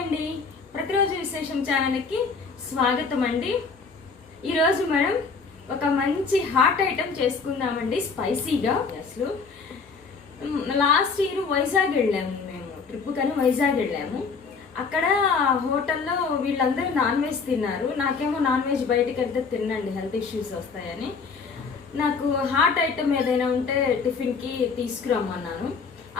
అండి, ప్రతిరోజు విశేషం ఛానల్కి స్వాగతం అండి. ఈరోజు మనం ఒక మంచి హాట్ ఐటెం చేసుకుందామండి, స్పైసీగా. అసలు లాస్ట్ ఇయర్ వైజాగ్ వెళ్ళాము, మేము ట్రిప్ కానీ వైజాగ్ వెళ్ళాము. అక్కడ హోటల్లో వీళ్ళందరూ నాన్ వెజ్ తిన్నారు. నాకేమో నాన్ వెజ్ బయటకు వెళ్తే తినండి, హెల్త్ ఇష్యూస్ వస్తాయని. నాకు హాట్ ఐటెం ఏదైనా ఉంటే టిఫిన్కి తీసుకురమ్మన్నాను.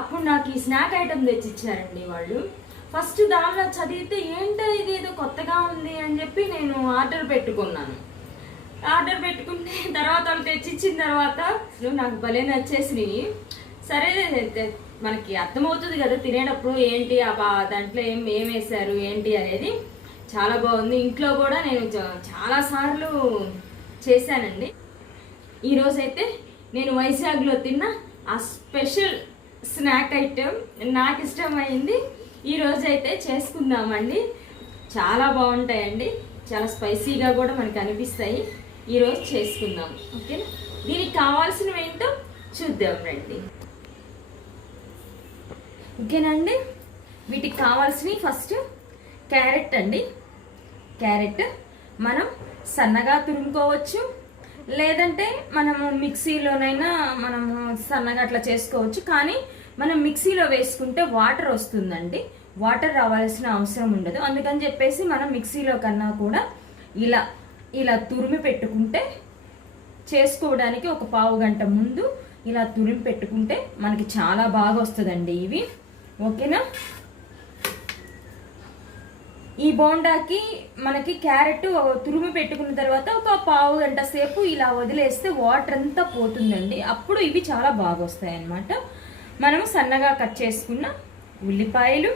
అప్పుడు నాకు ఈ స్నాక్ ఐటెం తెచ్చిచ్చారండి వాళ్ళు. ఫస్ట్ దానిలో చదివితే ఏంటో ఇది ఏదో కొత్తగా ఉంది అని చెప్పి నేను ఆర్డర్ పెట్టుకున్నాను. ఆర్డర్ పెట్టుకుంటే తర్వాత వాళ్ళు తెచ్చిచ్చిన తర్వాత నాకు భలే నచ్చేసినాయి. సరే, మనకి అర్థమవుతుంది కదా తినేటప్పుడు ఏంటి దాంట్లో ఏం వేసారు ఏంటి అనేది. చాలా బాగుంది. ఇంట్లో కూడా నేను చాలాసార్లు చేశానండి. ఈరోజైతే నేను వైజాగ్లో తిన్న ఆ స్పెషల్ స్నాక్ ఐటెం నాకు ఇష్టమైంది. ఈరోజు అయితే చేసుకుందామండి. చాలా బాగుంటాయండి, చాలా స్పైసీగా కూడా మనకు అనిపిస్తాయి. ఈరోజు చేసుకుందాం, ఓకేనా? దీనికి కావాల్సినవి ఏంటో చూద్దాం రండి. ఓకేనండి, వీటికి కావాల్సినవి ఫస్ట్ క్యారెట్ అండి. క్యారెట్ మనం సన్నగా తురుముకోవచ్చు, లేదంటే మనము మిక్సీలోనైనా మనము సన్నగా అట్లా చేసుకోవచ్చు. కానీ మనం మిక్సీలో వేసుకుంటే వాటర్ వస్తుందండి, వాటర్ రావాల్సిన అవసరం ఉండదు. అందుకని చెప్పేసి మనం మిక్సీలో కన్నా కూడా ఇలా తురిమి పెట్టుకుంటే, చేసుకోవడానికి ఒక పావు గంట ముందు ఇలా తురిమి పెట్టుకుంటే మనకి చాలా బాగా వస్తుందండి ఇవి, ఓకేనా? ఈ బోండాకి మనకి క్యారెట్ తురిమి పెట్టుకున్న తర్వాత ఒక పావు గంట సేపు ఇలా వదిలేస్తే వాటర్ అంతా పోతుందండి. అప్పుడు ఇవి చాలా బాగా వస్తాయి అన్నమాట. మనము సన్నగా కట్ చేసుకున్న ఉల్లిపాయలు,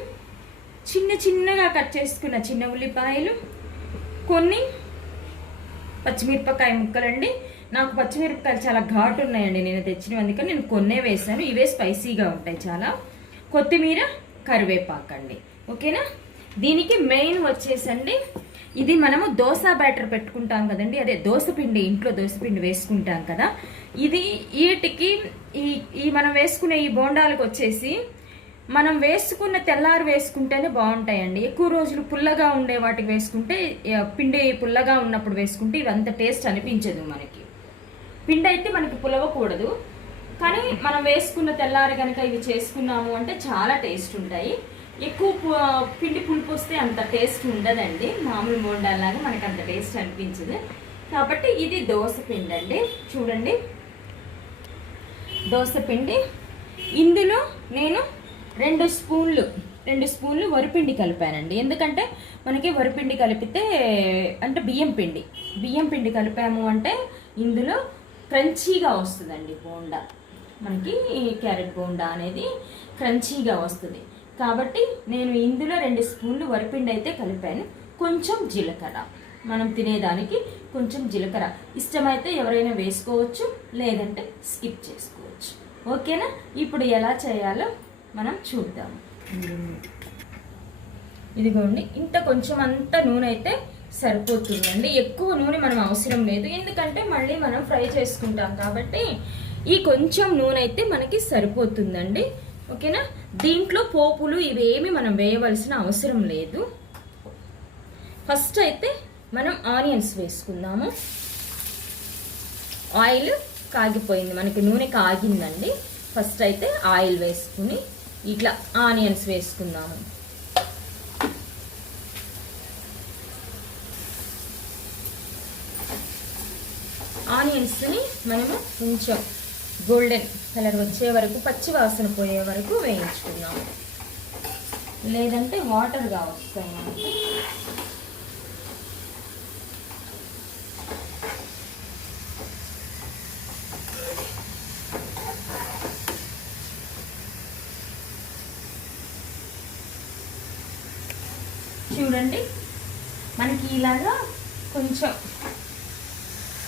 చిన్నగా కట్ చేసుకున్న చిన్న ఉల్లిపాయలు, కొన్ని పచ్చిమిరపకాయ ముక్కలండి. నాకు పచ్చిమిరపకాయలు చాలా ఘాటు ఉన్నాయండి, నేను తెచ్చినవి, అందుకని నేను కొన్నే వేసాను. ఇవే స్పైసీగా ఉంటాయి చాలా. కొత్తిమీర, కరివేపాకు అండి, ఓకేనా? దీనికి మెయిన్ వచ్చేసండి, ఇది మనము దోశ బ్యాటర్ పెట్టుకుంటాం కదండి, అదే దోశపిండి, ఇంట్లో దోశపిండి వేసుకుంటాం కదా. ఇది వీటికి ఈ మనం వేసుకునే ఈ బోండాలకు వచ్చేసి మనం వేసుకున్న తెల్లారు వేసుకుంటేనే బాగుంటాయండి. ఎక్కువ రోజులు పుల్లగా ఉండే వాటికి వేసుకుంటే, పిండి పుల్లగా ఉన్నప్పుడు వేసుకుంటే ఇవి అంత టేస్ట్ అనిపించదు మనకి. పిండి అయితే మనకి పులవకూడదు, కానీ మనం వేసుకున్న తెల్లారి కనుక ఇవి చేసుకున్నాము అంటే చాలా టేస్ట్ ఉంటాయి. ఎక్కువ పిండి పులుపు వస్తే అంత టేస్ట్ ఉండదండి, మామూలు బోండాలాగా మనకు అంత టేస్ట్ అనిపించదు. కాబట్టి ఇది దోశ పిండి అండి, చూడండి దోశ పిండి. ఇందులో నేను 2 స్పూన్లు వరిపిండి కలిపానండి. ఎందుకంటే మనకి వరిపిండి కలిపితే, అంటే బియ్యం పిండి కలిపాము అంటే ఇందులో క్రంచీగా వస్తుందండి బోండా. మనకి క్యారెట్ బోండా అనేది క్రంచీగా వస్తుంది. కాబట్టి నేను ఇందులో 2 స్పూన్లు వరిపిండి అయితే కలిపాను. కొంచెం జీలకర్ర, మనం తినేదానికి కొంచెం జీలకర్ర ఇష్టమైతే ఎవరైనా వేసుకోవచ్చు, లేదంటే స్కిప్ చేసుకోవచ్చు, ఓకేనా? ఇప్పుడు ఎలా చేయాలో మనం చూద్దాం. ఇదిగోండి, ఇంత కొంచెం అంత నూనె అయితే సరిపోతుందండి. ఎక్కువ నూనె మనం అవసరం లేదు, ఎందుకంటే మళ్ళీ మనం ఫ్రై చేసుకుంటాం కాబట్టి ఈ కొంచెం నూనె అయితే మనకి సరిపోతుందండి, ఓకేనా? దీంట్లో పోపులు ఇవేమి మనం వేయవలసిన అవసరం లేదు. ఫస్ట్ అయితే మనం ఆనియన్స్ వేసుకుందాము. ఆయిల్ కాగిపోయింది, మనకి నూనె కాగిందండి. ఫస్ట్ అయితే ఆయిల్ వేసుకుని ఇట్లా ఆనియన్స్ వేసుకుందాము. ఆనియన్స్ని మనము కొంచెం గోల్డెన్ కలర్ వచ్చే వరకు, పచ్చి వాసన పోయే వరకు వేయించుకుందాము, లేదంటే వాటర్గా వస్తాయి మనకి. చూడండి, మనకి ఇలాగా కొంచెం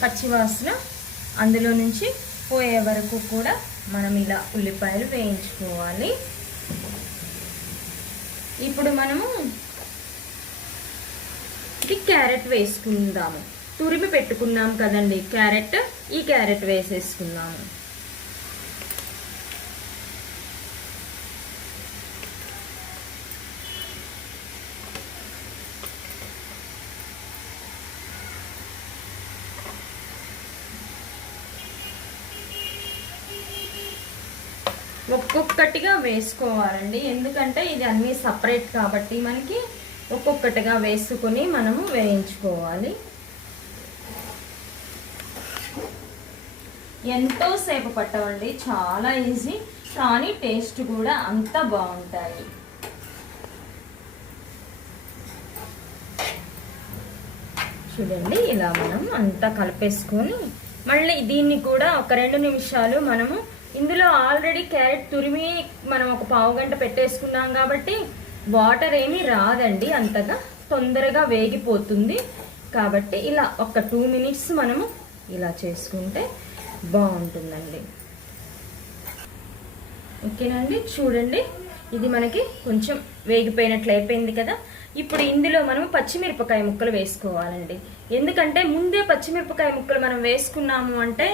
పచ్చివాసన అందులో నుంచి పోయే వరకు కూడా మనం ఇలా ఉల్లిపాయలు వేయించుకోవాలి. ఇప్పుడు మనము ఇది క్యారెట్ వేసుకుందాము. తురిమి పెట్టుకున్నాం కదండి క్యారెట్, ఈ క్యారెట్ వేసేసుకుందాము. ఒక్కొక్కటిగా వేసుకోవాలండి, ఎందుకంటే ఇది అన్నీ సపరేట్ కాబట్టి మనకి ఒక్కొక్కటిగా వేసుకొని మనము వేయించుకోవాలి. ఎంతో సేపు పట్టవండి, చాలా ఈజీ, కానీ టేస్ట్ కూడా అంత బాగుంటాయి. చూడండి, ఇలా మనం అంతా కలిపేసుకొని మళ్ళీ దీన్ని కూడా ఒక 2 నిమిషాలు మనము ఇందులో ఆల్రెడీ క్యారెట్ తురిమి మనం ఒక పావు గంట పెట్టేసుకున్నాం కాబట్టి వాటర్ ఏమీ రాదండి, అంతగా తొందరగా వేగిపోతుంది. కాబట్టి ఇలా ఒక 2 మినిట్స్ మనము ఇలా చేసుకుంటే బాగుంటుందండి. ఓకేనండి, చూడండి ఇది మనకి కొంచెం వేగిపోయినట్లు అయిపోయింది కదా. ఇప్పుడు ఇందులో మనం పచ్చిమిరపకాయ ముక్కలు వేసుకోవాలండి, ఎందుకంటే ముందే పచ్చిమిరపకాయ ముక్కలు మనం వేసుకున్నాము అంటే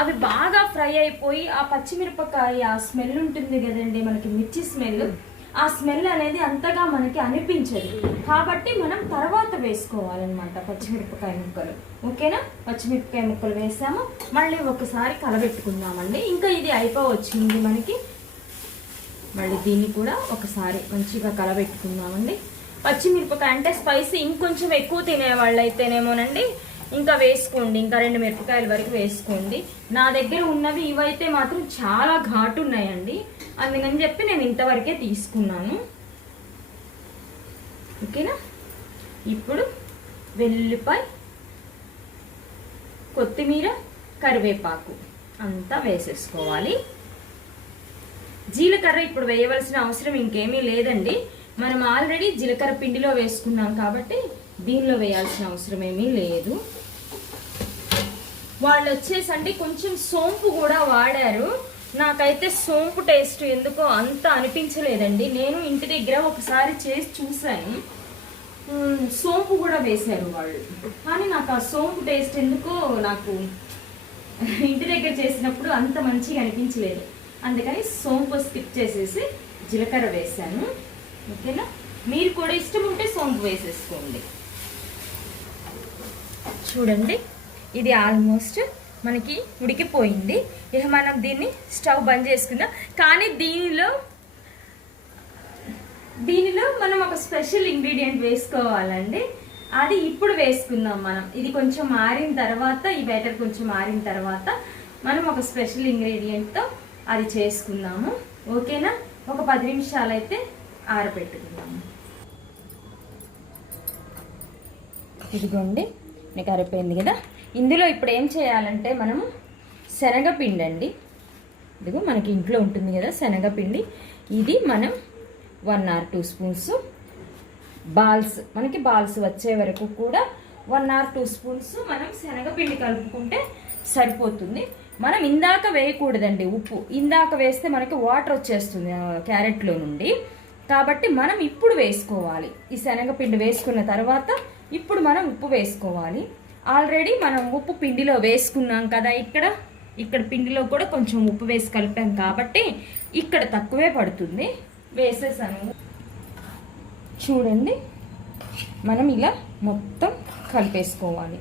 అవి బాగా ఫ్రై అయిపోయి ఆ పచ్చిమిరపకాయ ఆ స్మెల్ ఉంటుంది కదండి, మనకి మిర్చి స్మెల్, ఆ స్మెల్ అనేది అంతగా మనకి అనిపించదు. కాబట్టి మనం తర్వాత వేసుకోవాలన్నమాట పచ్చిమిరపకాయ ముక్కలు. ఓకేనా, పచ్చిమిరపకాయ ముక్కలు వేసాము, మళ్ళీ ఒకసారి కలబెట్టుకుందామండి. ఇంకా ఇది అయిపోవచ్చింది మనకి, మళ్ళీ దీన్ని కూడా ఒకసారి మంచిగా కలబెట్టుకుందామండి. పచ్చిమిరపకాయ అంటే స్పైసీ ఇంకొంచెం ఎక్కువ తినేవాళ్ళు అయితేనేమోనండి ఇంకా వేసుకోండి, ఇంకా 2 మిరపకాయల వరకు వేసుకోండి. నా దగ్గర ఉన్నవి ఇవైతే మాత్రం చాలా ఘాటు ఉన్నాయండి, అందుకని చెప్పి నేను ఇంతవరకే తీసుకున్నాను. ఓకేనా, ఇప్పుడు వెల్లుల్లిపాయ, కొత్తిమీర, కరివేపాకు అంతా వేసేసుకోవాలి. జీలకర్ర ఇప్పుడు వేయవలసిన అవసరం ఇంకేమీ లేదండి, మనం ఆల్రెడీ జీలకర్ర పిండిలో వేసుకున్నాం కాబట్టి దీనిలో వేయాల్సిన అవసరం ఏమీ లేదు. వాళ్ళు వచ్చేసండి కొంచెం సోంపు కూడా వాడారు, నాకైతే సోంపు టేస్ట్ ఎందుకో అంత అనిపించలేదండి. నేను ఇంటి దగ్గర ఒకసారి చేసి చూసాను, సోంపు కూడా వేశారు వాళ్ళు, కానీ నాకు ఆ సోంపు టేస్ట్ ఎందుకో నాకు ఇంటి దగ్గర చేసినప్పుడు అంత మంచిగా అనిపించలేదు. అందుకని సోంపు స్కిప్ చేసేసి జీలకర్ర వేసాను. ఓకేనా, మీరు కూడా ఇష్టం ఉంటే సోంపు వేసేసుకోండి. చూడండి, ఇది ఆల్మోస్ట్ మనకి ఉడికిపోయింది. ఇక మనం దీన్ని స్టవ్ బంద్ చేసుకుందాం. కానీ దీనిలో మనం ఒక స్పెషల్ ఇంగ్రీడియంట్ వేసుకోవాలండి, అది ఇప్పుడు వేసుకుందాం మనం. ఇది కొంచెం మారిన తర్వాత, ఈ బ్యాటర్ కొంచెం మారిన తర్వాత మనం ఒక స్పెషల్ ఇంగ్రీడియంట్తో అది చేసుకుందాము. ఓకేనా, ఒక 10 నిమిషాలు అయితే ఆరబెట్టుకుందాము. ఇదిగోండి, మీకు అరిపోయింది కదా. ఇందులో ఇప్పుడు ఏం చేయాలంటే మనము శనగపిండి అండి, ఇదిగో మనకి ఇంట్లో ఉంటుంది కదా శనగపిండి, ఇది మనం 1 or 2 స్పూన్స్ బాల్స్, మనకి బాల్స్ వచ్చే వరకు కూడా 1 or 2 స్పూన్స్ మనం శనగపిండి కలుపుకుంటే సరిపోతుంది. మనం ఇందాక వేయకూడదండి ఉప్పు, ఇందాక వేస్తే మనకి వాటర్ వచ్చేస్తుంది క్యారెట్లో నుండి, కాబట్టి మనం ఇప్పుడు వేసుకోవాలి. ఈ శనగపిండి వేసుకున్న తర్వాత ఇప్పుడు మనం ఉప్పు వేసుకోవాలి. ఆల్రెడీ మనం ఉప్పు పిండిలో వేసుకున్నాం కదా, ఇక్కడ పిండిలో కూడా కొంచెం ఉప్పు వేసి కలిపాం కాబట్టి ఇక్కడ తక్కువే పడుతుంది, వేసేసాను. చూడండి, మనం ఇలా మొత్తం కలిపేసుకోవాలి.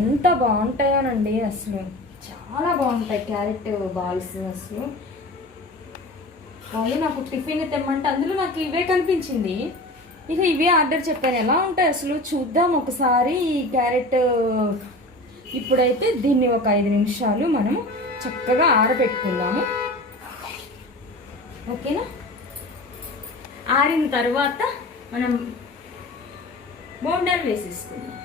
ఎంత బాగుంటాయోనండి, అసలు చాలా బాగుంటాయి క్యారెట్ బాల్స్. అసలు వాళ్ళు నాకు టిఫిన్ తెమ్మంటే అందులో నాకు ఇవే కనిపించింది, ఇక ఇవే ఆర్డర్ చెప్పాను. ఎలా ఉంటాయి అసలు చూద్దాం ఒకసారి ఈ క్యారెట్. ఇప్పుడైతే దీన్ని ఒక 5 నిమిషాలు మనము చక్కగా ఆరబెట్టుకుందాము. ఓకేనా, ఆరిన తర్వాత మనం బోండాలు వేసేసుకుందాం.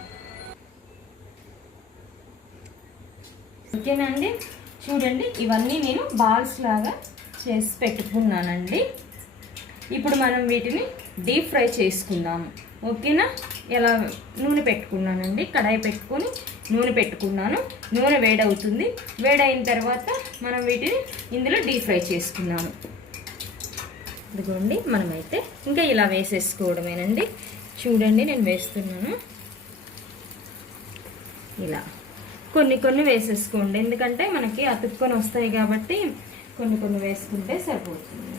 ఓకేనండి, చూడండి ఇవన్నీ నేను బాల్స్ లాగా చేసి పెట్టుకున్నానండి. ఇప్పుడు మనం వీటిని డీప్ ఫ్రై చేసుకుందాము. ఓకేనా, ఎలా నూనె పెట్టుకున్నానండి, కడాయి పెట్టుకొని నూనె పెట్టుకున్నాను. నూనె వేడవుతుంది, వేడైన తర్వాత మనం వీటిని ఇందులో డీప్ ఫ్రై చేసుకున్నాము. ఇదిగోండి, మనమైతే ఇంకా ఇలా వేసేసుకోవడమేనండి. చూడండి, నేను వేస్తున్నాను. ఇలా కొన్ని వేసేసుకోండి, ఎందుకంటే మనకి అతుక్కొని వస్తాయి కాబట్టి కొన్ని వేసుకుంటే సరిపోతుంది.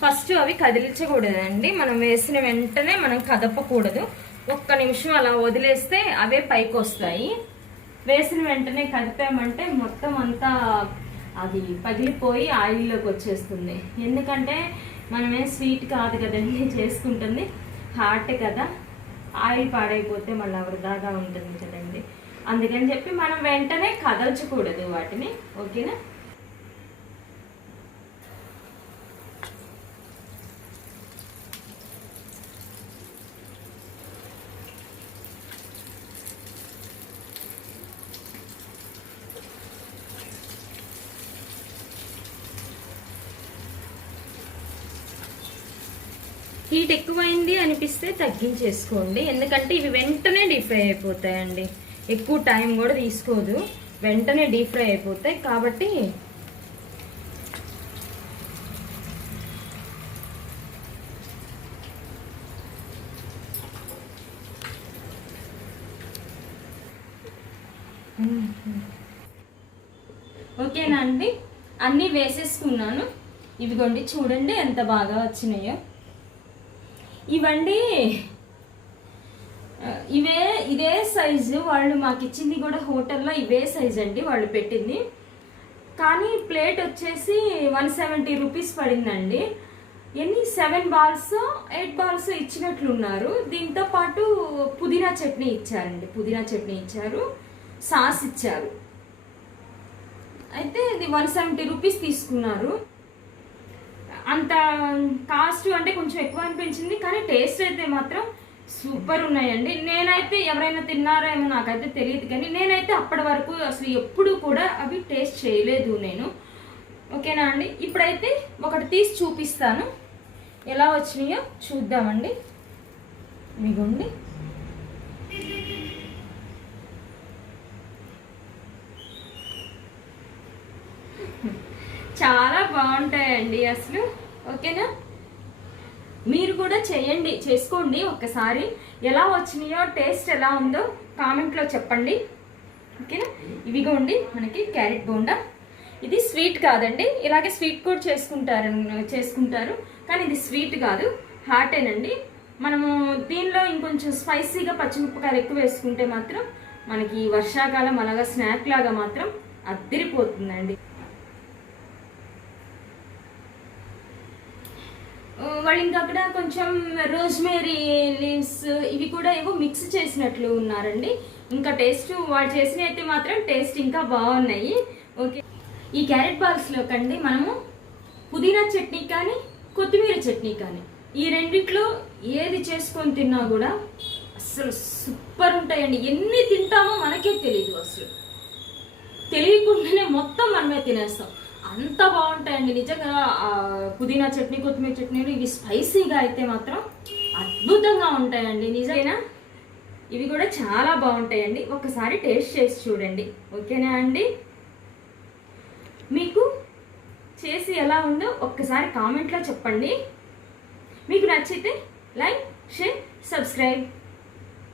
ఫస్ట్ అవి కదిలించకూడదండి. మనం వేసిన వెంటనే మనం కదపకూడదు. ఒక్క నిమిషం అలా వదిలేస్తే అవే పైకి వస్తాయి. వేసిన వెంటనే కదిపామంటే మొత్తం అంతా అది పగిలిపోయి ఆయిల్లోకి వచ్చేస్తుంది. ఎందుకంటే మనమే స్వీట్ కాదు కదండి చేసుకుంటుంది, హాట్ కదా, ఆయిల్ పాడైపోతే మళ్ళీ వృధాగా ఉంటుంది కదండి. అందుకని చెప్పి మనం వెంటనే కదల్చకూడదు వాటిని. ఓకేనా? హీట్ ఎక్కువైంది అనిపిస్తే తగ్గించేసుకోండి. ఎందుకంటే ఇవి వెంటనే డీప్ ఫ్రై అయిపోతాయండి. ఎక్కువ టైం కూడా తీసుకోదు, వెంటనే డీప్ ఫ్రై అయిపోతాయి. కాబట్టి ఓకేనా అండి, అన్నీ వేసేసుకున్నాను. ఇవిగోండి చూడండి ఎంత బాగా వచ్చినాయో. ఇవండి ఇదే సైజు వాళ్ళు మాకు ఇచ్చింది కూడా హోటల్లో ఇవే సైజ్ అండి వాళ్ళు పెట్టింది. కానీ ప్లేట్ వచ్చేసి 170 రూపీస్ పడిందండి. 7 బాల్స్ 8 బాల్స్ ఇచ్చినట్లున్నారు. దీంతో పాటు పుదీనా చట్నీ ఇచ్చారండి, పుదీనా చట్నీ ఇచ్చారు, సాస్ ఇచ్చారు. అయితే ఇది 170 రూపీస్ తీసుకున్నారు. అంత కాస్ట్ అంటే కొంచెం ఎక్కువ అనిపించింది, కానీ టేస్ట్ అయితే మాత్రం సూపర్ ఉన్నాయండి. నేనైతే ఎవరైనా తిన్నారో ఏమో నాకైతే తెలియదు, కానీ నేనైతే అప్పటి వరకు అసలు ఎప్పుడు కూడా అవి టేస్ట్ చేయలేదు నేను. ఓకేనా అండి, ఇప్పుడైతే ఒకటి తీసి చూపిస్తాను, ఎలా వచ్చినాయో చూద్దామండి. ఇదిగోండి, చాలా బాగుంటాయండి అసలు. ఓకేనా, మీరు కూడా చేయండి, చేసుకోండి ఒక్కసారి. ఎలా వచ్చినాయో, టేస్ట్ ఎలా ఉందో కామెంట్లో చెప్పండి. ఓకేనా, ఇవిగోండి మనకి క్యారెట్ బోండా. ఇది స్వీట్ కాదండి, ఇలాగే స్వీట్ కూడా చేసుకుంటారు కానీ ఇది స్వీట్ కాదు, హాటేనండి. మనము దీనిలో ఇంకొంచెం స్పైసీగా పచ్చిమిరపకాయలు ఎక్కువ వేసుకుంటే మాత్రం మనకి వర్షాకాలం అలాగా స్నాక్ లాగా మాత్రం అద్దరిపోతుందండి. వాళ్ళు ఇంకా అక్కడ కొంచెం రోజ్మేరీ లీవ్స్ ఇవి కూడా ఏవో మిక్స్ చేసినట్లు ఉన్నారండి. ఇంకా టేస్ట్ వాళ్ళు చేసినవి అయితే మాత్రం టేస్ట్ ఇంకా బాగున్నాయి. ఓకే, ఈ క్యారెట్ బాల్స్లో కండి మనము పుదీనా చట్నీ కానీ కొత్తిమీర చట్నీ కానీ ఈ రెండిట్లో ఏది చేసుకొని తిన్నా కూడా అసలు సూపర్ ఉంటాయండి. ఎన్ని తింటామో మనకే తెలియదు, అసలు తెలియకుండానే మొత్తం మనమే తినేస్తాం, అంత బాగుంటాయండి నిజంగా. పుదీనా చట్నీ కొత్తిమీర చట్నీలు ఇవి స్పైసీగా అయితే మాత్రం అద్భుతంగా ఉంటాయండి నిజంగా. ఇవి కూడా చాలా బాగుంటాయండి, ఒకసారి టేస్ట్ చేసి చూడండి. ఓకేనా అండి, మీకు చేసి ఎలా ఉందో ఒక్కసారి కామెంట్లో చెప్పండి. మీకు నచ్చితే లైక్, షేర్, సబ్స్క్రైబ్.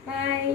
బాయ్.